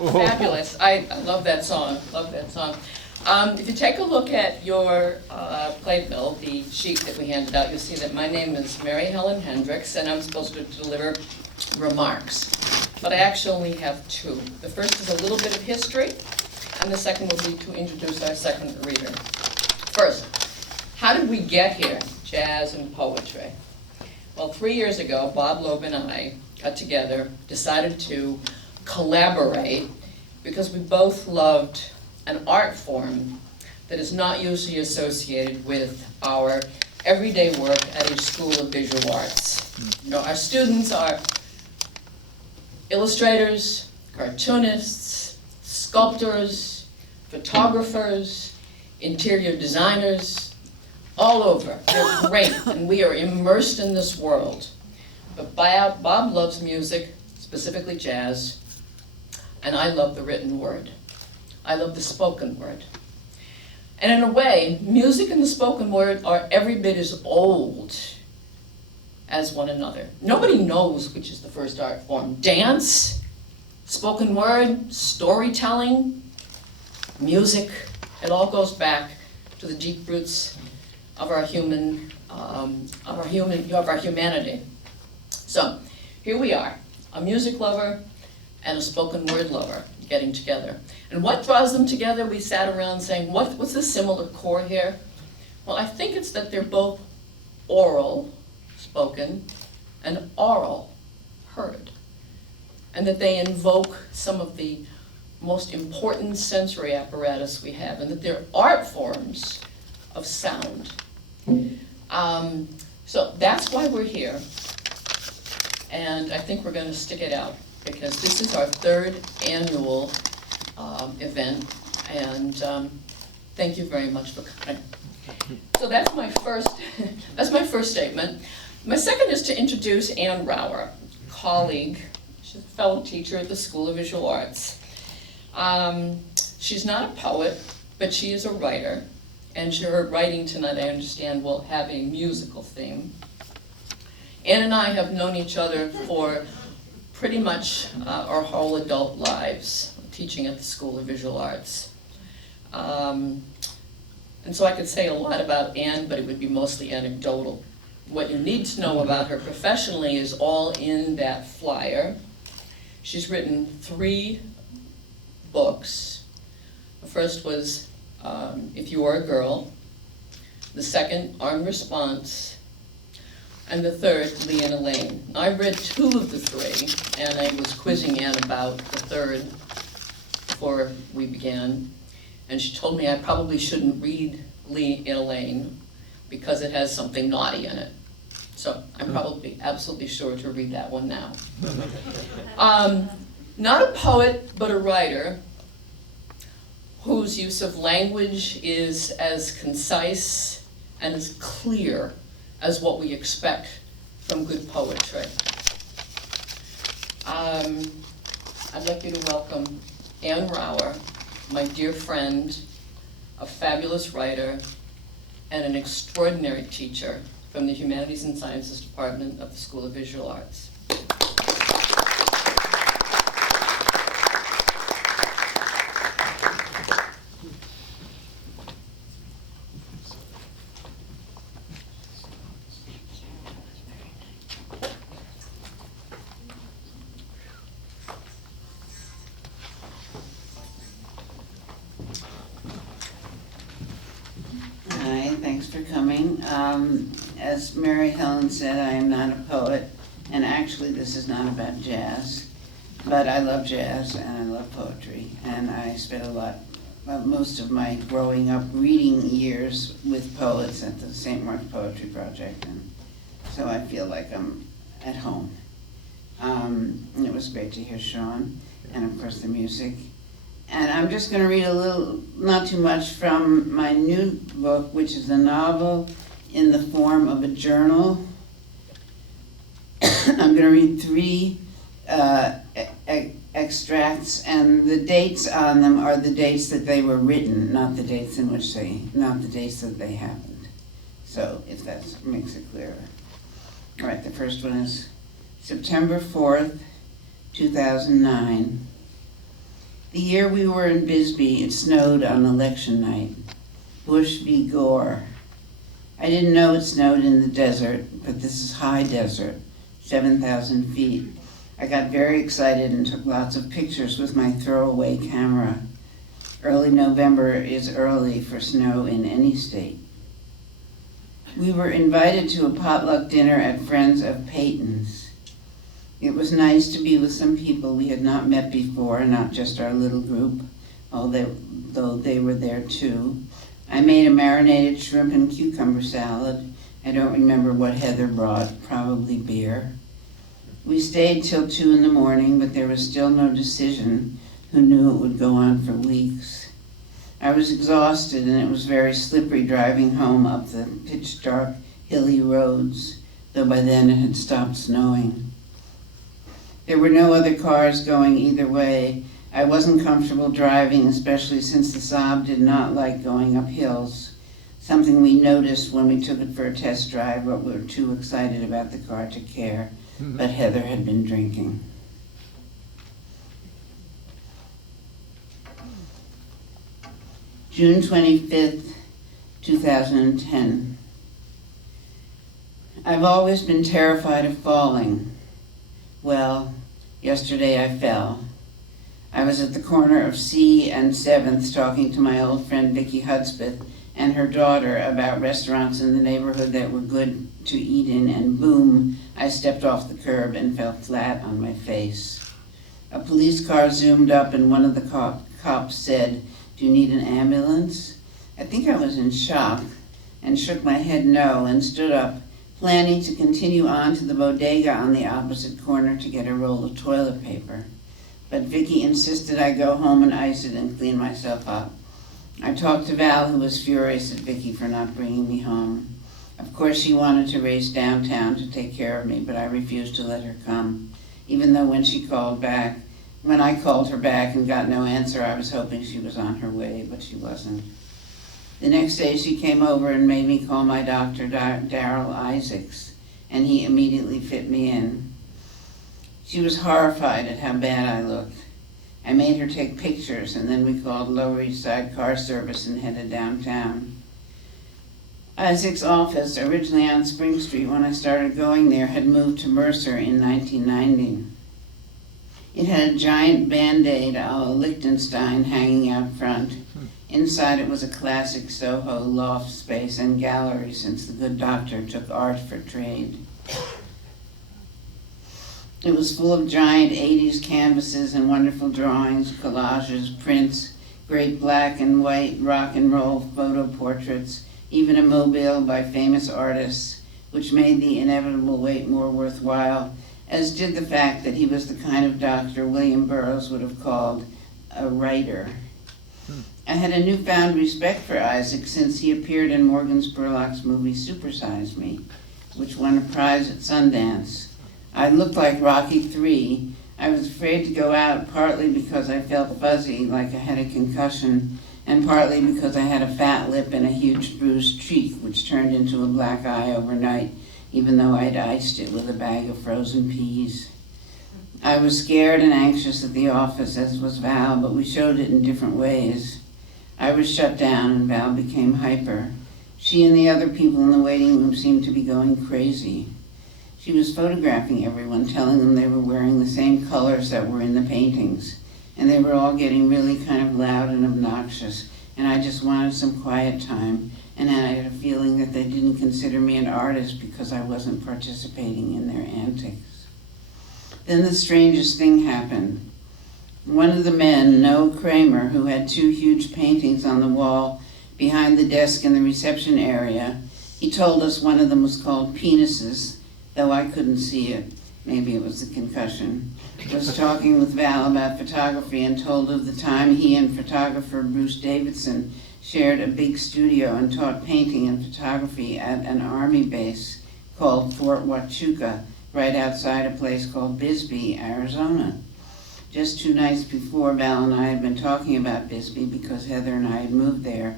Fabulous. I love that song, love that song. If you take a look at your playbill, the sheet that we handed out, you'll see that my name is Mary Helen Hendricks, and I'm supposed to deliver remarks. But I actually only have two. The first is a little bit of history, and the second will be to introduce our second reader. First, how did we get here, jazz and poetry? Well, 3 years ago, Bob Loeb and I got together, decided to collaborate, because we both loved an art form that is not usually associated with our everyday work at a school of visual arts. You know, our students are illustrators, cartoonists, sculptors, photographers, interior designers, all over. They're great, and we are immersed in this world. But Bob loves music, specifically jazz, and I love the written word. I love the spoken word. And in a way, music and the spoken word are every bit as old as one another. Nobody knows which is the first art form. Dance, spoken word, storytelling, music, it all goes back to the deep roots of our humanity. So here we are, a music lover and a spoken word lover getting together. And what draws them together? We sat around saying, what's the similar core here? Well, I think it's that they're both oral, spoken, and oral, heard. And that they invoke some of the most important sensory apparatus we have, and that they're art forms of sound. So that's why we're here. And I think we're going to stick it out, because this is our third annual event, and thank you very much for coming. So that's my first statement. My second is to introduce Ann Rower, a colleague. She's a fellow teacher at the School of Visual Arts. She's not a poet, but she is a writer, and her writing tonight, I understand, will have a musical theme. Ann and I have known each other for pretty much our whole adult lives, teaching at the School of Visual Arts. And so I could say a lot about Ann, but it would be mostly anecdotal. What you need to know about her professionally is all in that flyer. She's written 3 books. The first was If You Were a Girl. The second, Armed Response. And the third, Lee and Elaine. I read 2 of the 3, and I was quizzing Ann about the third before we began. And she told me I probably shouldn't read Lee and Elaine because it has something naughty in it. So I'm probably absolutely sure to read that one now. Not a poet, but a writer whose use of language is as concise and as clear as what we expect from good poetry. I'd like you to welcome Ann Rower, my dear friend, a fabulous writer, and an extraordinary teacher from the Humanities and Sciences Department of the School of Visual Arts. As Mary Helen said, I am not a poet, and actually this is not about jazz, but I love jazz and I love poetry, and I spent most of my growing up reading years with poets at the St. Mark's Poetry Project, and so I feel like I'm at home. And it was great to hear Sean, and of course the music. And I'm just going to read a little, not too much, from my new book, which is a novel in the form of a journal. I'm going to read 3 extracts, and the dates on them are the dates that they were written, not the dates that they happened. So if that makes it clearer. All right, the first one is September 4th, 2009. The year we were in Bisbee, it snowed on election night. Bush v. Gore. I didn't know it snowed in the desert, but this is high desert, 7,000 feet. I got very excited and took lots of pictures with my throwaway camera. Early November is early for snow in any state. We were invited to a potluck dinner at Friends of Peyton's. It was nice to be with some people we had not met before, not just our little group, though they were there too. I made a marinated shrimp and cucumber salad. I don't remember what Heather brought, probably beer. We stayed till 2 in the morning, but there was still no decision. Who knew it would go on for weeks? I was exhausted, and it was very slippery driving home up the pitch-dark, hilly roads, though by then it had stopped snowing. There were no other cars going either way. I wasn't comfortable driving, especially since the Saab did not like going up hills, something we noticed when we took it for a test drive, but we were too excited about the car to care. But Heather had been drinking. June 25th, 2010. I've always been terrified of falling. Well, yesterday I fell. I was at the corner of C and 7th talking to my old friend Vicki Hudspeth and her daughter about restaurants in the neighborhood that were good to eat in, and boom, I stepped off the curb and fell flat on my face. A police car zoomed up and one of the cops said, "Do you need an ambulance?" I think I was in shock and shook my head no and stood up, planning to continue on to the bodega on the opposite corner to get a roll of toilet paper. But Vicki insisted I go home and ice it and clean myself up. I talked to Val, who was furious at Vicki for not bringing me home. Of course, she wanted to race downtown to take care of me, but I refused to let her come, even though when I called her back and got no answer, I was hoping she was on her way, but she wasn't. The next day, she came over and made me call my doctor, Darrell Isaacs, and he immediately fit me in. She was horrified at how bad I looked. I made her take pictures, and then we called Lower East Side Car Service and headed downtown. Isaac's office, originally on Spring Street when I started going there, had moved to Mercer in 1990. It had a giant Band-Aid a la Liechtenstein hanging out front. Inside it was a classic Soho loft space and gallery, since the good doctor took art for trade. It was full of giant 80s canvases and wonderful drawings, collages, prints, great black and white rock and roll photo portraits, even a mobile by famous artists, which made the inevitable wait more worthwhile, as did the fact that he was the kind of doctor William Burroughs would have called a writer. I had a newfound respect for Isaac since he appeared in Morgan Spurlock's movie Supersize Me, which won a prize at Sundance. I looked like Rocky III. I was afraid to go out, partly because I felt fuzzy, like I had a concussion, and partly because I had a fat lip and a huge bruised cheek, which turned into a black eye overnight, even though I'd iced it with a bag of frozen peas. I was scared and anxious at the office, as was Val, but we showed it in different ways. I was shut down, and Val became hyper. She and the other people in the waiting room seemed to be going crazy. She was photographing everyone, telling them they were wearing the same colors that were in the paintings, and they were all getting really kind of loud and obnoxious, and I just wanted some quiet time, and I had a feeling that they didn't consider me an artist because I wasn't participating in their antics. Then the strangest thing happened. One of the men, Noah Kramer, who had 2 huge paintings on the wall behind the desk in the reception area, he told us one of them was called Penises, though I couldn't see it. Maybe it was the concussion. Was talking with Val about photography and told of the time he and photographer Bruce Davidson shared a big studio and taught painting and photography at an army base called Fort Huachuca, right outside a place called Bisbee, Arizona. Just 2 nights before, Val and I had been talking about Bisbee because Heather and I had moved there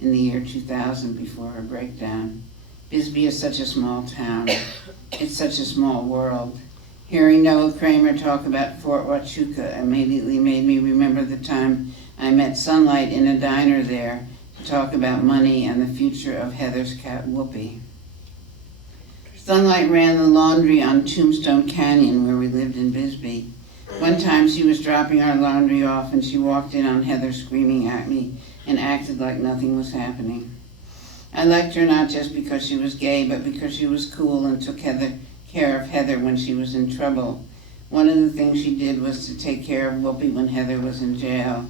in the year 2000 before her breakdown. Bisbee is such a small town. It's such a small world. Hearing Noah Kramer talk about Fort Huachuca immediately made me remember the time I met Sunlight in a diner there to talk about money and the future of Heather's cat Whoopi. Sunlight ran the laundry on Tombstone Canyon where we lived in Bisbee. One time she was dropping our laundry off and she walked in on Heather screaming at me and acted like nothing was happening. I liked her not just because she was gay, but because she was cool and took care of Heather when she was in trouble. One of the things she did was to take care of Whoopi when Heather was in jail.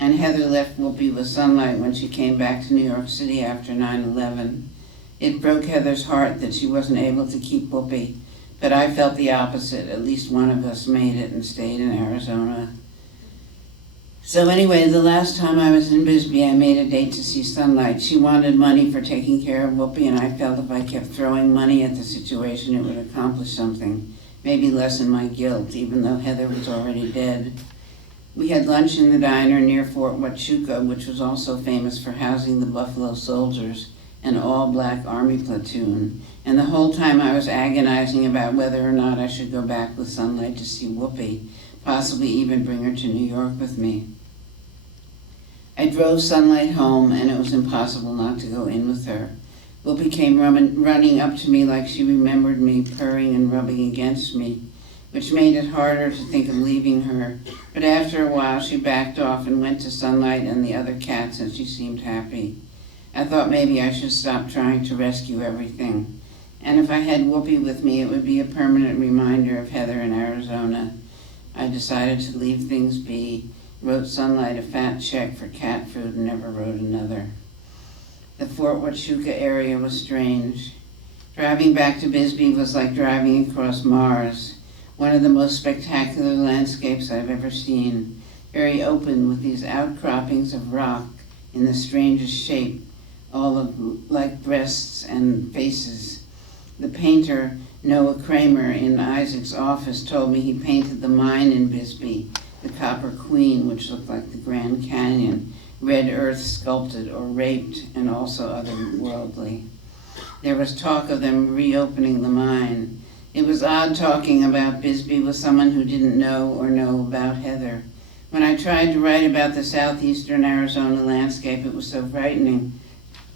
And Heather left Whoopi with Sunlight when she came back to New York City after 9/11. It broke Heather's heart that she wasn't able to keep Whoopi, but I felt the opposite. At least one of us made it and stayed in Arizona. So anyway, the last time I was in Bisbee, I made a date to see Sunlight. She wanted money for taking care of Whoopi, and I felt if I kept throwing money at the situation, it would accomplish something, maybe lessen my guilt, even though Heather was already dead. We had lunch in the diner near Fort Huachuca, which was also famous for housing the Buffalo Soldiers, an all-black Army platoon. And the whole time I was agonizing about whether or not I should go back with Sunlight to see Whoopi, possibly even bring her to New York with me. I drove Sunlight home, and it was impossible not to go in with her. Whoopi came running up to me like she remembered me, purring and rubbing against me, which made it harder to think of leaving her. But after a while, she backed off and went to Sunlight and the other cats, and she seemed happy. I thought maybe I should stop trying to rescue everything. And if I had Whoopi with me, it would be a permanent reminder of Heather in Arizona. I decided to leave things be, wrote Sunlight a fat check for cat food, and never wrote another. The Fort Huachuca area was strange. Driving back to Bisbee was like driving across Mars, one of the most spectacular landscapes I've ever seen, very open with these outcroppings of rock in the strangest shape, all of like breasts and faces. The painter, Noah Kramer, in Isaac's office told me he painted the mine in Bisbee, the Copper Queen, which looked like the Grand Canyon, red earth sculpted or raped, and also otherworldly. There was talk of them reopening the mine. It was odd talking about Bisbee with someone who didn't know about Heather. When I tried to write about the southeastern Arizona landscape, it was so frightening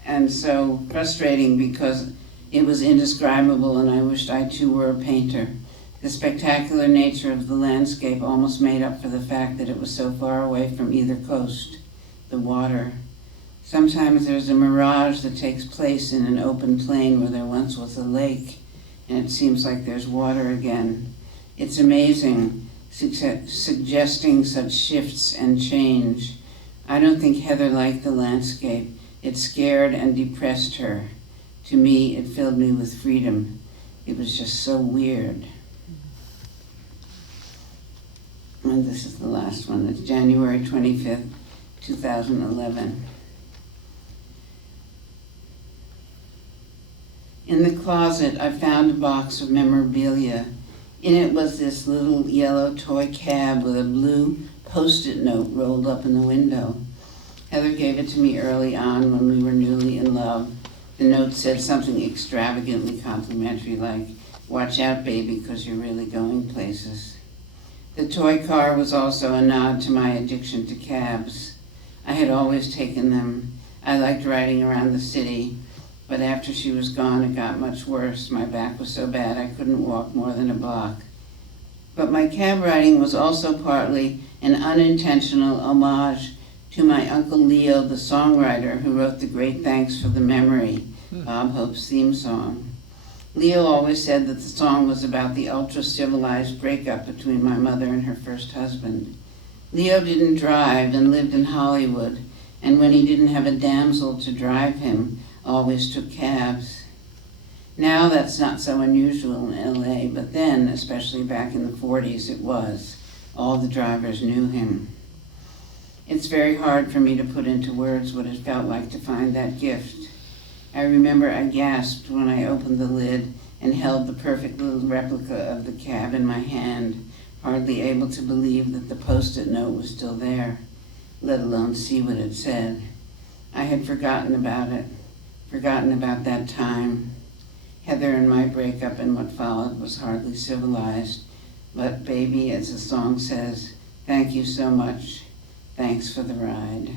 and so frustrating because it was indescribable, and I wished I too were a painter. The spectacular nature of the landscape almost made up for the fact that it was so far away from either coast, the water. Sometimes there's a mirage that takes place in an open plain where there once was a lake, and it seems like there's water again. It's amazing, suggesting such shifts and change. I don't think Heather liked the landscape. It scared and depressed her. To me, it filled me with freedom. It was just so weird. And this is the last one. It's January 25th, 2011. In the closet, I found a box of memorabilia. In it was this little yellow toy cab with a blue Post-it note rolled up in the window. Heather gave it to me early on when we were newly in love. The note said something extravagantly complimentary like, "Watch out, baby, 'cause you're really going places." The toy car was also a nod to my addiction to cabs. I had always taken them. I liked riding around the city, but after she was gone, it got much worse. My back was so bad I couldn't walk more than a block. But my cab riding was also partly an unintentional homage to my Uncle Leo, the songwriter who wrote the Great Thanks for the Memory, Bob Hope's theme song. Leo always said that the song was about the ultra-civilized breakup between my mother and her first husband. Leo didn't drive and lived in Hollywood, and when he didn't have a damsel to drive him, always took cabs. Now that's not so unusual in LA, but then, especially back in the 40s, it was. All the drivers knew him. It's very hard for me to put into words what it felt like to find that gift. I remember I gasped when I opened the lid and held the perfect little replica of the cab in my hand, hardly able to believe that the Post-it note was still there, let alone see what it said. I had forgotten about it, forgotten about that time. Heather and my breakup and what followed was hardly civilized. But baby, as the song says, thank you so much. Thanks for the ride.